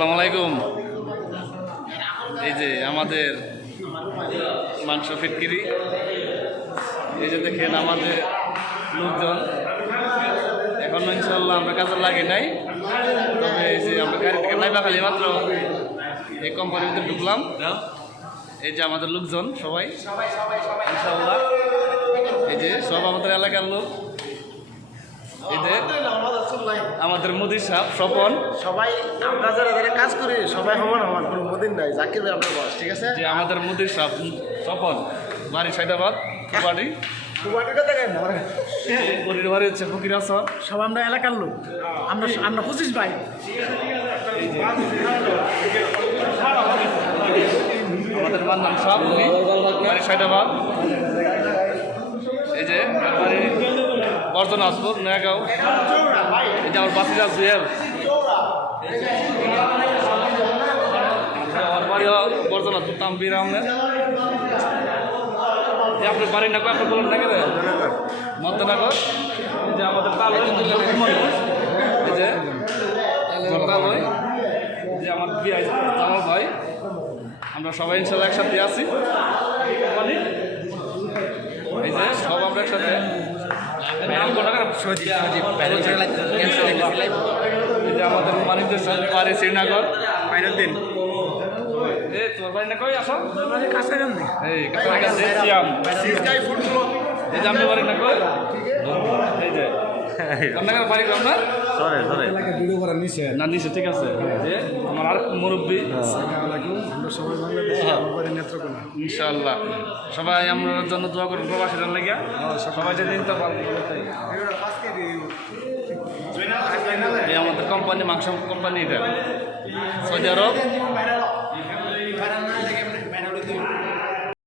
আসসালামু আলাইকুম। এই যে আমাদের মাংস ফিটকিরি, এই যে দেখেন আমাদের লোকজন এখন ইনশাল্লাহ আমরা কাজে লাগে নাই, তবে এই যে আমরা গাড়ি থেকে নাইবা খালি মাত্র এই কোম্পানির ভিতরে ঢুকলাম। এই যে আমাদের লোকজন সবাই ইনশাল্লাহ, এই যে সব আমাদের এলাকার লোক, এই যে আমাদের মুদির সাহেব স্বপন, সবাই আমরা যারা যারা কাজ করি সবাই সমান আমার কোনো মদিন নাই, জাকির ভাই আপনার বস, ঠিক আছে? যে আমাদের মুদির সাহেব স্বপন, বাড়ি সাইদাবাদ বাড়ি কুবাটির কথা কেন গরির বাড়ি হচ্ছে ফকির হাসান। সব আমরা এলাকার লোক, আমরা 25 ভাই। আমাদের মান্নান সাহেব বাড়ি সাইদাবাদ, এই যে বাড়ি বর্জন আসপুর নয়াগাঁও, এই যে আমার বাসিরা জুয়েল, আমার বাড়ি বর্জন আসপুর তাম্বির আহমেদ। যে আপনার বাড়ির নাকি আপনার বলুন নাকি মধ্যনগর। এই যে আমাদের তালই, এই যে তালই, যে আমার বিআই জামাল ভাই, আমরা সবাই ইনশাল্লাহ একসাথে আছি। এই যে সব আমরা একসাথে, এই যে আমাদের মানিকদের সাথে বাড়ি শ্রীনগর দিন। তোমার বাড়ি না কই আসো কাছে, এই কাছাকাছি সিয়াম, এই যে আমি বাড়ি না কই, এই যে আপনার বাড়ি আপনার না নিচে, ঠিক আছে। যে আমার আর মুরব্বী, ইনশাআল্লাহ সবাই আমরা জন্য দোয়া করুন, প্রবাসীদের লেগে সবাই যে দিন তো এই আমাদের কোম্পানি মাংস কোম্পানি, এটা সৌদি আরব।